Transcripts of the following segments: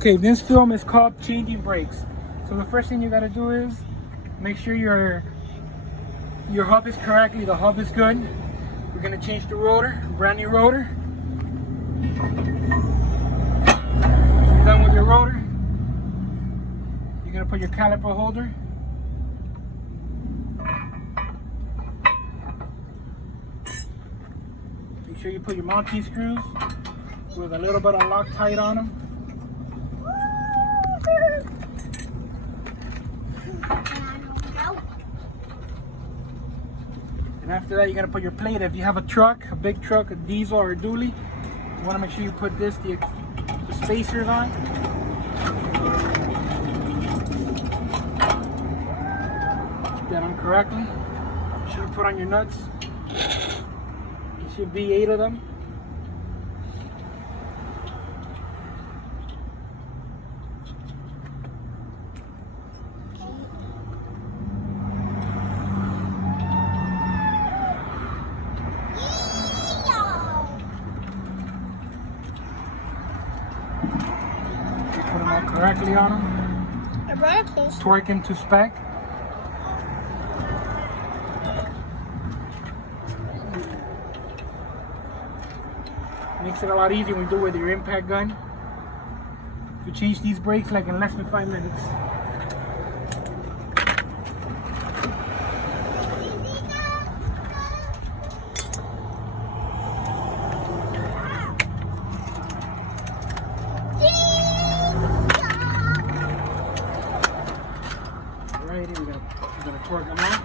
Okay, this film is called changing brakes. So the first thing you gotta do is make sure your hub is correctly. The hub is good. We're gonna change the rotor, brand new rotor. You're done with your rotor. You're gonna put your caliper holder. Make sure you put your mounting screws with a little bit of Loctite on them. And after that, you're gonna put your plate. If you have a truck, a big truck, a diesel or a dually, you wanna make sure you put the spacers on. Keep that on correctly. You should put on your nuts. There should be 8 of them. Put them all correctly on them. Torque them to spec. Makes it a lot easier when you do it with your impact gun. You change these brakes like in less than 5 minutes. Alrighty, we're gonna torque them out.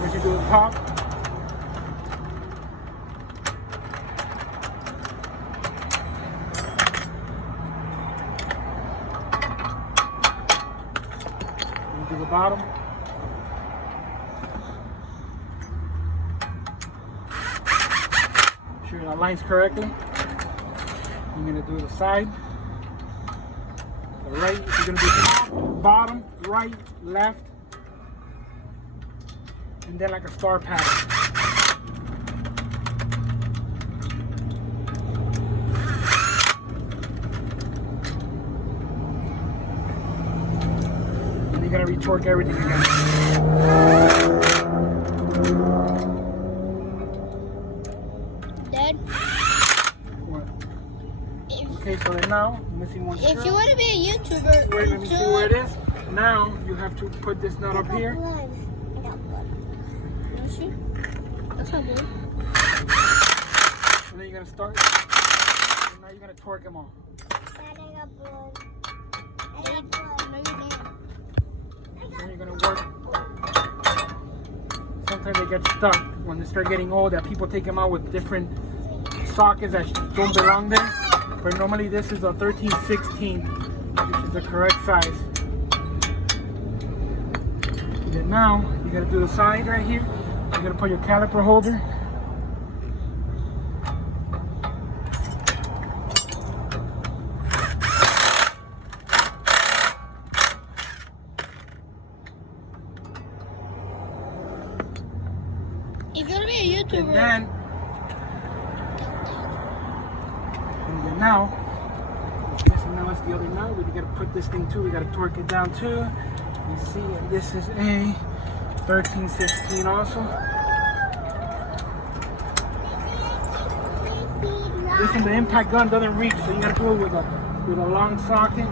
First you do the top. To the bottom. Make sure it aligns correctly. I'm going to do the side. The right, you're going to do top, bottom, right, left, and then like a star pattern. You're gonna retorque everything again. Dad? What? Okay, so then now, I'm missing one strap. If you want to be a YouTuber, wait, let me see where it is. Now, you have to put this nut up here. See? That's not good. And then you're gonna start. And now you're gonna torque them all. Then you're gonna work. Sometimes they get stuck when they start getting old. That people take them out with different sockets that don't belong there. But normally this is a 13/16, which is the correct size. And then now you gotta do the side right here. You're gonna put your caliper holder. You're gonna be a YouTuber. And then now, now it's the other nut. We gotta put this thing too. We gotta torque it down too. You see, and this is a 13/16 also. This one, the impact gun doesn't reach, so you gotta do it with a long socket.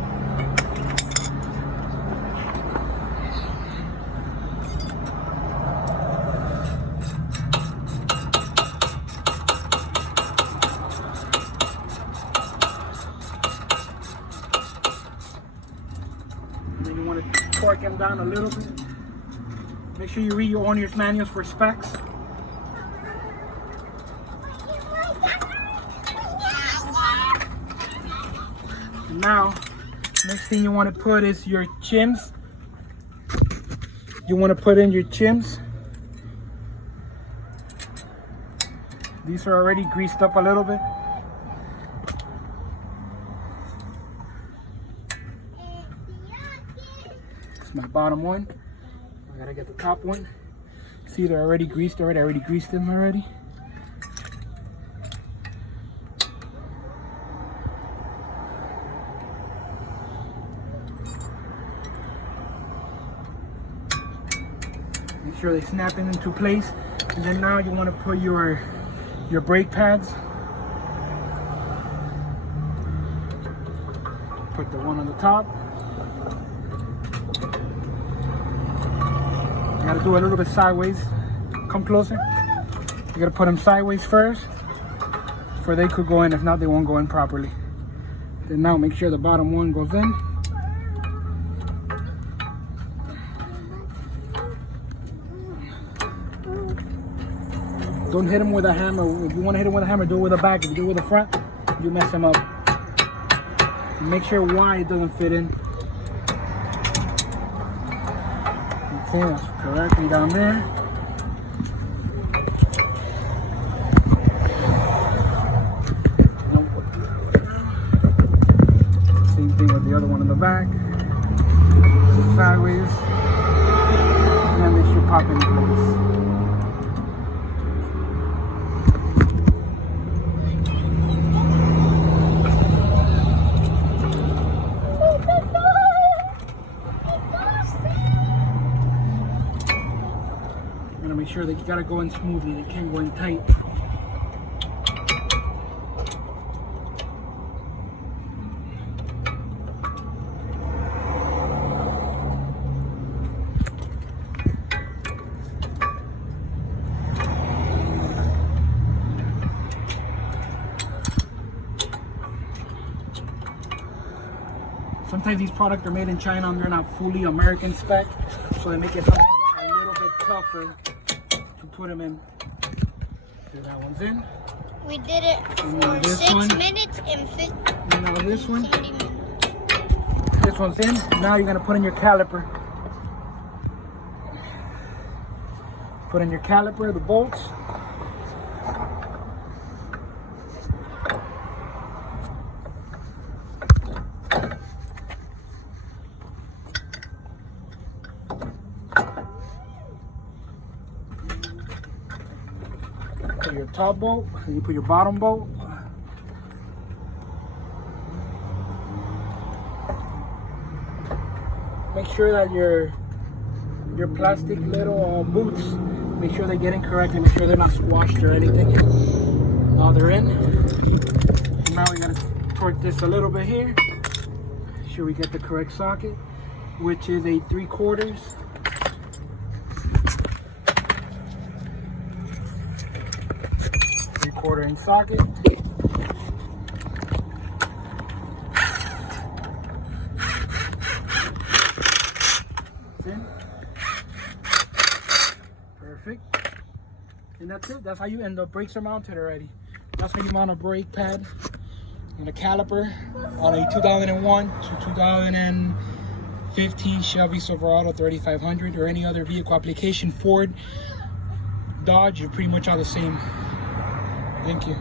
Then you want to torque them down a little bit. Make sure you read your owner's manuals for specs. And now, next thing you want to put is your chims. You want to put in your chims. These are already greased up a little bit. My bottom one. I gotta get the top one. See, they're already greased already. I already greased them already. Make sure they snap into place. And then now you want to put your brake pads. Put the one on the top. You gotta do a little bit sideways. Come closer. You gotta put them sideways first, before they could go in. If not, they won't go in properly. Then now make sure the bottom one goes in. Don't hit them with a hammer. If you want to hit them with a hammer, do it with a back. If you do it with the front, you mess them up. Make sure why it doesn't fit in. Okay, that's correctly down there. Same thing with the other one in the back. Sideways. And then they should pop in place. Make sure that you gotta go in smoothly. They can't go in tight. Sometimes these products are made in China and they're not fully American spec, so they make it something a little bit tougher to put them in. Okay, that one's in. We did it for this 6 one. minutes and 50 Now this one. minutes. This one's in. Now you're gonna put in your caliper. Put in your caliper, the bolts. Put your top bolt, and you put your bottom bolt. Make sure that your plastic little boots, make sure they get in correctly. Make sure they're not squashed or anything. Now they're in. Now we gotta torque this a little bit here. Make sure we get the correct socket, which is a 3/4. Quarter-inch socket. It's in. Perfect. And that's it. That's how you end up. Brakes are mounted already. That's how you mount a brake pad and a caliper on a 2001 to 2015 Chevy Silverado 3500 or any other vehicle application. Ford, Dodge, you're pretty much all the same. Thank you.